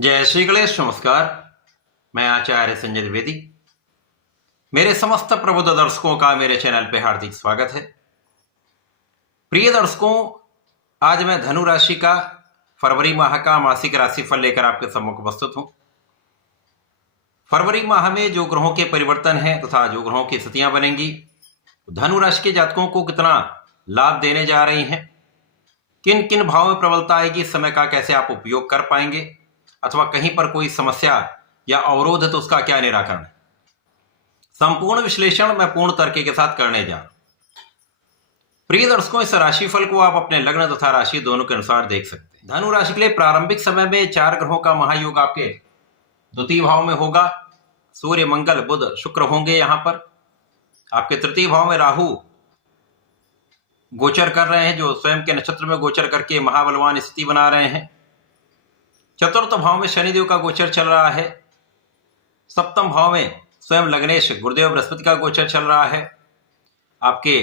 जय श्री गणेश। नमस्कार, मैं आचार्य संजय द्विवेदी। मेरे समस्त प्रबुद्ध दर्शकों का मेरे चैनल पे हार्दिक स्वागत है। प्रिय दर्शकों, आज मैं धनु राशि का फरवरी माह का मासिक राशिफल लेकर आपके सम्मुख उपस्थित हूं। फरवरी माह में जो ग्रहों के परिवर्तन हैं तथा जो ग्रहों की स्थितियां बनेंगी, धनु राशि के जातकों को कितना लाभ देने जा रही हैं, किन किन भावों में प्रबलता आएगी, इस समय का कैसे आप उपयोग कर पाएंगे, अथवा कहीं पर कोई समस्या या अवरोध है तो उसका क्या निराकरण है, संपूर्ण विश्लेषण मैं पूर्ण तर्क के साथ करने जा रहा हूं। प्रिय दर्शकों, इस राशिफल को आप अपने लग्न तथा राशि दोनों के अनुसार देख सकते हैं। धनु राशि के लिए प्रारंभिक समय में 4 ग्रहों का महायोग आपके द्वितीय भाव में होगा। सूर्य, मंगल, बुध, शुक्र होंगे। यहां पर आपके तृतीय भाव में राहु गोचर कर रहे हैं, जो स्वयं के नक्षत्र में गोचर करके महाबलवान स्थिति बना रहे हैं। चतुर्थ भाव में शनिदेव का गोचर चल रहा है। सप्तम भाव में स्वयं लग्नेश गुरुदेव बृहस्पति का गोचर चल रहा है। आपके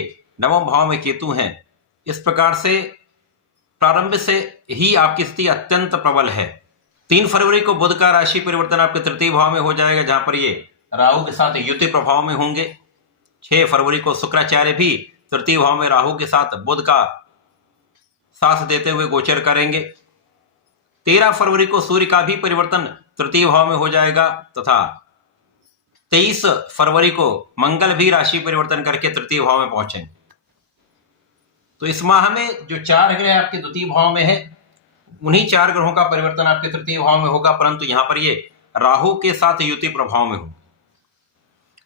नवम भाव में केतु हैं। इस प्रकार से प्रारंभ से ही आपकी स्थिति अत्यंत प्रबल है। 3 फरवरी को बुध का राशि परिवर्तन आपके तृतीय भाव में हो जाएगा, जहां पर ये राहु के साथ युति प्रभाव में होंगे। 6 फरवरी को शुक्राचार्य भी तृतीय भाव में राहु के साथ बुध का साथ देते हुए गोचर करेंगे। 13 फरवरी को सूर्य का भी परिवर्तन तृतीय भाव में हो जाएगा तथा 23 फरवरी को मंगल भी राशि परिवर्तन करके तृतीय भाव में पहुंचेंगे। तो इस माह में जो 4 ग्रह आपके द्वितीय भाव में है, उन्हीं 4 ग्रहों का परिवर्तन आपके तृतीय भाव में होगा, परंतु यहां पर ये राहु के साथ युति प्रभाव में हो।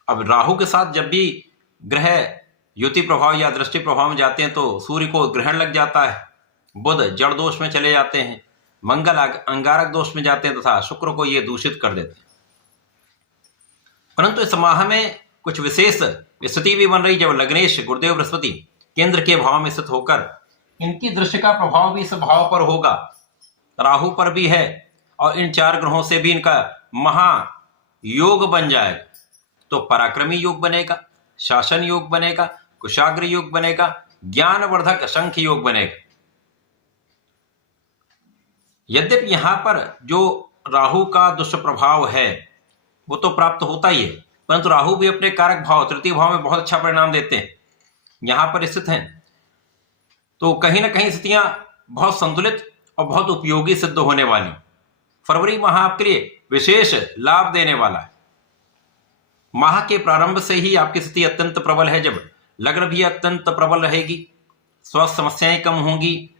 अब राहु के साथ जब भी ग्रह युति प्रभाव या दृष्टि प्रभाव में जाते हैं तो सूर्य को ग्रहण लग जाता है, बुध जड़ दोष में चले जाते हैं, मंगल अंगारक दोष में जाते हैं तथा शुक्र को ये दूषित कर देते हैं। परंतु इस माह में कुछ विशेष स्थिति भी बन रही, जब लग्नेश गुरुदेव बृहस्पति केंद्र के भाव में स्थित होकर इनकी दृष्टि का प्रभाव भी इस भाव पर होगा, राहु पर भी है, और इन 4 ग्रहों से भी इनका महायोग बन जाएगा। तो पराक्रमी योग बनेगा, शासन योग बनेगा, कुशाग्र योग बनेगा, ज्ञानवर्धक शंख योग बनेगा। यद्यपि यहां पर जो राहु का दुष्प्रभाव है वो तो प्राप्त होता ही है, परंतु राहु भी अपने कारक भाव तृतीय भाव में बहुत अच्छा परिणाम देते हैं, यहां पर स्थित हैं। तो कहीं ना कहीं स्थितियां बहुत संतुलित और बहुत उपयोगी सिद्ध होने वाली। फरवरी माह आपके लिए विशेष लाभ देने वाला है। माह के प्रारंभ से ही आपकी स्थिति अत्यंत प्रबल है, जब लग्न भी अत्यंत प्रबल रहेगी, स्वास्थ्य समस्याएं कम होंगी,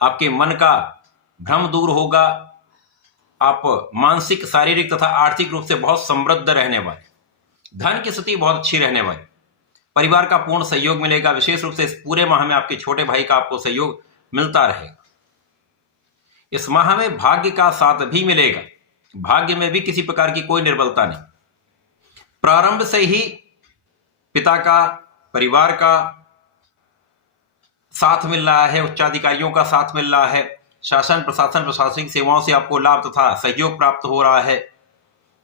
आपके मन का भ्रम दूर होगा, आप मानसिक, शारीरिक तथा आर्थिक रूप से बहुत समृद्ध रहने वाले, धन की स्थिति बहुत अच्छी रहने वाली, परिवार का पूर्ण सहयोग मिलेगा। विशेष रूप से इस पूरे माह में आपके छोटे भाई का आपको सहयोग मिलता रहेगा। इस माह में भाग्य का साथ भी मिलेगा, भाग्य में भी किसी प्रकार की कोई निर्बलता नहीं। प्रारंभ से ही पिता का, परिवार का साथ मिल रहा है, उच्चाधिकारियों का साथ मिल रहा है, शासन प्रशासन प्रशासनिक सेवाओं से आपको लाभ तथा सहयोग प्राप्त हो रहा है।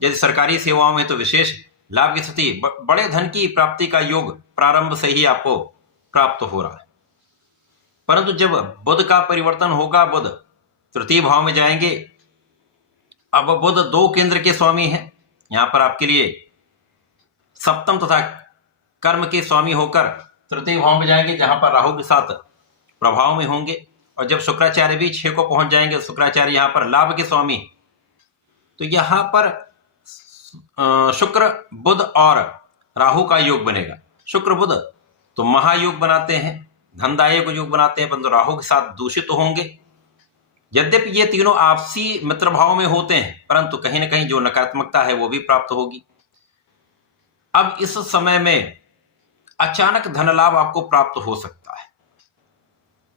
यदि सरकारी सेवाओं में तो विशेष लाभ की स्थिति, बड़े धन की प्राप्ति का योग प्रारंभ से ही आपको प्राप्त हो रहा है। परंतु जब बुध का परिवर्तन होगा, बुध तृतीय भाव में जाएंगे। अब बुध 2 केंद्र के स्वामी हैं, यहां पर आपके लिए सप्तम तथा कर्म के स्वामी होकर तृतीय भाव में जाएंगे, जहां पर राहु के साथ प्रभाव में होंगे। और जब शुक्राचार्य भी 6 को पहुंच जाएंगे, शुक्राचार्य यहां पर लाभ के स्वामी, तो यहां पर शुक्र बुध और राहु का योग बनेगा। शुक्र बुध तो महायोग बनाते हैं, धनदायक योग बनाते हैं, परंतु राहु के साथ दूषित होंगे। यद्यपि ये तीनों आपसी मित्र भाव में होते हैं, परंतु कहीं ना कहीं जो नकारात्मकता है वो भी प्राप्त होगी। अब इस समय में अचानक धन लाभ आपको प्राप्त हो सकता है।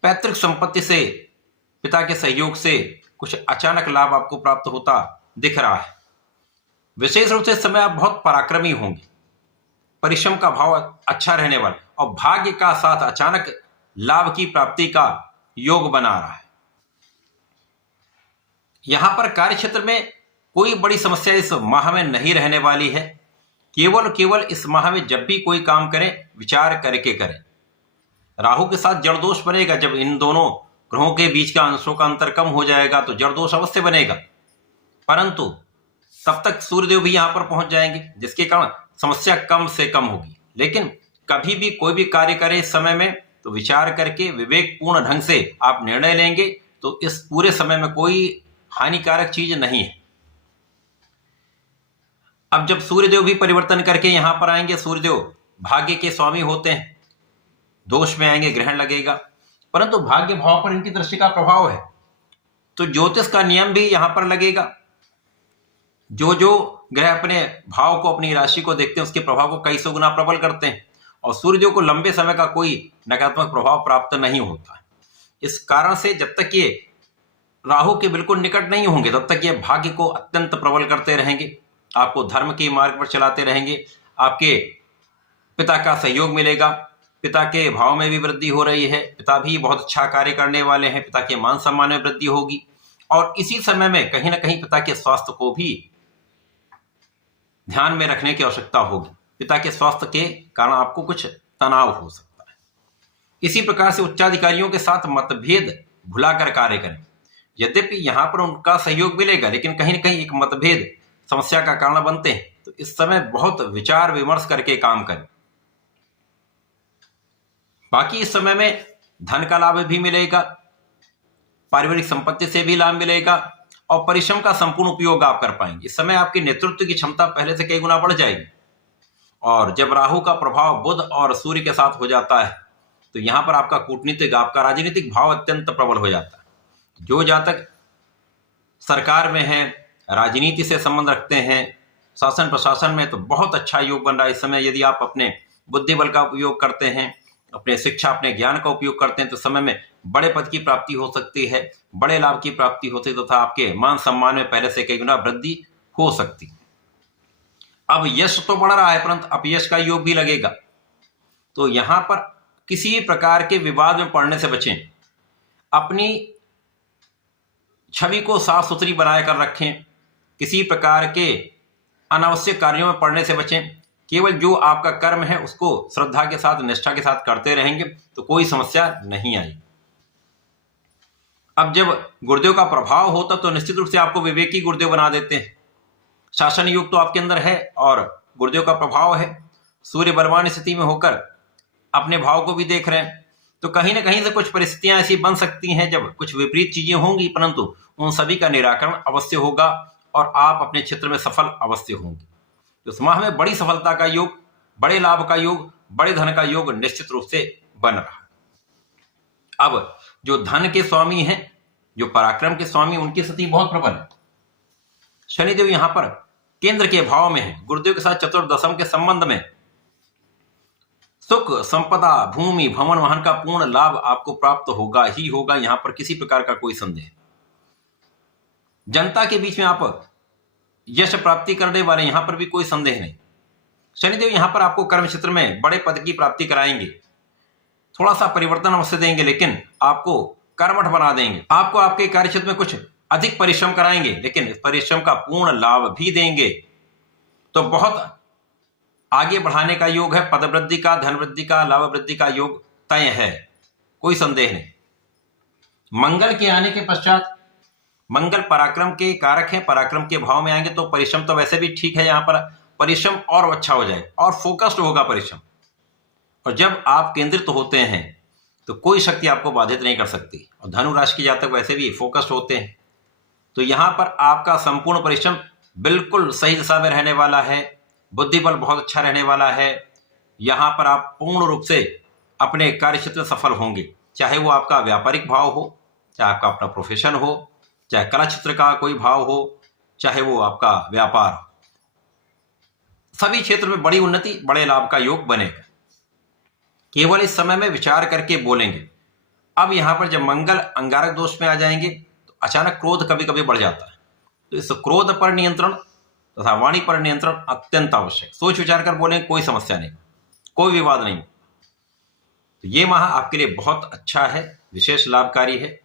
पैतृक संपत्ति से, पिता के सहयोग से कुछ अचानक लाभ आपको प्राप्त होता दिख रहा है। विशेष रूप से इस समय आप बहुत पराक्रमी होंगे, परिश्रम का भाव अच्छा रहने वाला, और भाग्य का साथ अचानक लाभ की प्राप्ति का योग बना रहा है। यहां पर कार्य क्षेत्र में कोई बड़ी समस्या इस माह में नहीं रहने वाली है। केवल इस माह में जब भी कोई काम करें, विचार करके करें। राहु के साथ जड़ दोष बनेगा, जब इन दोनों ग्रहों के बीच का अंशों का अंतर कम हो जाएगा तो जड़ दोष अवश्य बनेगा। परंतु तब तक सूर्यदेव भी यहाँ पर पहुंच जाएंगे, जिसके कारण समस्या कम से कम होगी। लेकिन कभी भी कोई भी कार्य करें इस समय में तो विचार करके विवेकपूर्ण ढंग से आप निर्णय लेंगे तो इस पूरे समय में कोई हानिकारक चीज नहीं है। अब जब सूर्यदेव भी परिवर्तन करके यहां पर आएंगे, सूर्यदेव भाग्य के स्वामी होते हैं, दोष में आएंगे, ग्रहण लगेगा, परंतु भाग्य भाव पर इनकी दृष्टि का प्रभाव है तो ज्योतिष का नियम भी यहां पर लगेगा। जो जो ग्रह अपने भाव को, अपनी राशि को देखते हैं उसके प्रभाव को कई सौ गुना प्रबल करते हैं और सूर्यदेव को लंबे समय का कोई नकारात्मक प्रभाव प्राप्त नहीं होता। इस कारण से जब तक ये राहु के बिल्कुल निकट नहीं होंगे तब तक ये भाग्य को अत्यंत प्रबल करते रहेंगे, आपको धर्म के मार्ग पर चलाते रहेंगे, आपके पिता का सहयोग मिलेगा, पिता के भाव में भी वृद्धि हो रही है, पिता भी बहुत अच्छा कार्य करने वाले हैं, पिता के मान सम्मान में वृद्धि होगी और इसी समय में कहीं ना कहीं पिता के स्वास्थ्य को भी ध्यान में रखने की आवश्यकता होगी। पिता के स्वास्थ्य के कारण आपको कुछ तनाव हो सकता है। इसी प्रकार से उच्चाधिकारियों के साथ मतभेद भुलाकर कार्य करें। यद्यपि यहां पर उनका सहयोग मिलेगा लेकिन कहीं ना कहीं एक मतभेद समस्या का कारण बनते हैं, तो इस समय बहुत विचार विमर्श करके काम करें। बाकी इस समय में धन का लाभ भी मिलेगा, पारिवारिक संपत्ति से भी लाभ मिलेगा और परिश्रम का संपूर्ण उपयोग आप कर पाएंगे। इस समय आपकी नेतृत्व की क्षमता पहले से कई गुना बढ़ जाएगी और जब राहु का प्रभाव बुध और सूर्य के साथ हो जाता है तो यहां पर आपका कूटनीतिक, आपका राजनीतिक भाव अत्यंत प्रबल हो जाता है। जो जातक सरकार में है, राजनीति से संबंध रखते हैं, शासन प्रशासन में, तो बहुत अच्छा योग बन रहा है इस समय। यदि आप अपने बुद्धि बल का उपयोग करते हैं, अपने शिक्षा, अपने ज्ञान का उपयोग करते हैं तो समय में बड़े पद की प्राप्ति हो सकती है, बड़े लाभ की प्राप्ति होती है तथा आपके मान सम्मान में पहले से कई गुना वृद्धि हो सकती है। अब यश तो बढ़ रहा है परंतु अपयश का योग भी लगेगा, तो यहां पर किसी भी प्रकार के विवाद में पड़ने से बचें, अपनी छवि को साफ सुथरी बनाकर रखें, किसी प्रकार के अनावश्यक कार्यों में पड़ने से बचें। केवल जो आपका कर्म है उसको श्रद्धा के साथ, निष्ठा के साथ करते रहेंगे तो कोई समस्या नहीं आएगी। अब जब गुरुदेव का प्रभाव होता तो निश्चित रूप से आपको विवेकी गुरुदेव बना देते हैं। शासन योग तो आपके अंदर है और गुरुदेव का प्रभाव है, सूर्य बलवान स्थिति में होकर अपने भाव को भी देख रहे हैं, तो कहीं ना कहीं से कुछ परिस्थितियां ऐसी बन सकती हैं जब कुछ विपरीत चीजें होंगी, परंतु उन सभी का निराकरण अवश्य होगा और आप अपने क्षेत्र में सफल अवश्य होंगे। तो इस माह में बड़ी सफलता का योग, बड़े लाभ का योग, बड़े धन का योग निश्चित रूप से बन रहा है। अब जो धन के स्वामी हैं, जो पराक्रम के स्वामी, उनकी स्थिति बहुत प्रबल है। शनिदेव यहां पर केंद्र के भाव में है, गुरुदेव के साथ चतुर्दशम के संबंध में सुख, संपदा, भूमि, भवन, वाहन का पूर्ण लाभ आपको प्राप्त होगा ही होगा, यहां पर किसी प्रकार का कोई संदेह। जनता के बीच में आप यश प्राप्ति करने वाले, यहां पर भी कोई संदेह नहीं। शनिदेव यहां पर आपको कर्म क्षेत्र में बड़े पद की प्राप्ति कराएंगे, थोड़ा सा परिवर्तन अवश्य देंगे लेकिन आपको कर्मठ बना देंगे, आपको आपके कार्य क्षेत्र में कुछ अधिक परिश्रम कराएंगे लेकिन इस परिश्रम का पूर्ण लाभ भी देंगे। तो बहुत आगे बढ़ाने का योग है, पद वृद्धि का, धन वृद्धि का, लाभ वृद्धि का योग तय है, कोई संदेह नहीं। मंगल के आने के पश्चात, मंगल पराक्रम के कारक हैं, पराक्रम के भाव में आएंगे तो परिश्रम तो वैसे भी ठीक है, यहां पर परिश्रम और अच्छा हो जाए और फोकस्ड होगा परिश्रम। और जब आप केंद्रित होते हैं तो कोई शक्ति आपको बाधित नहीं कर सकती और धनु राशि के जातक वैसे भी फोकस्ड होते हैं, तो यहां पर आपका संपूर्ण परिश्रम बिल्कुल सही दिशा में रहने वाला है, बुद्धि बल बहुत अच्छा रहने वाला है। यहां पर आप पूर्ण रूप से अपने कार्य क्षेत्र में सफल होंगे, चाहे वो आपका व्यापारिक भाव हो, चाहे आपका अपना प्रोफेशन हो, चाहे कला क्षेत्र का कोई भाव हो, चाहे वो आपका व्यापार हो, सभी क्षेत्र में बड़ी उन्नति, बड़े लाभ का योग बनेगा। केवल इस समय में विचार करके बोलेंगे। अब यहां पर जब मंगल अंगारक दोष में आ जाएंगे तो अचानक क्रोध कभी कभी बढ़ जाता है, तो इस क्रोध पर नियंत्रण तथा वाणी पर नियंत्रण अत्यंत आवश्यक। सोच विचार कर बोलें, कोई समस्या नहीं, कोई विवाद नहीं। तो ये माह आपके लिए बहुत अच्छा है, विशेष लाभकारी है।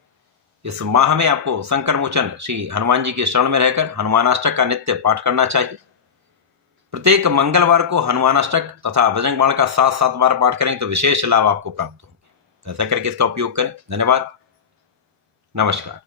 इस माह में आपको संकर मोचन श्री हनुमान जी के शरण में रहकर हनुमानाष्टक का नित्य पाठ करना चाहिए। प्रत्येक मंगलवार को हनुमानाष्टक तथा बजरंग बाण का 7-7 बार पाठ करें तो विशेष लाभ आपको प्राप्त होंगे। ऐसा करके इसका उपयोग करें। धन्यवाद, नमस्कार।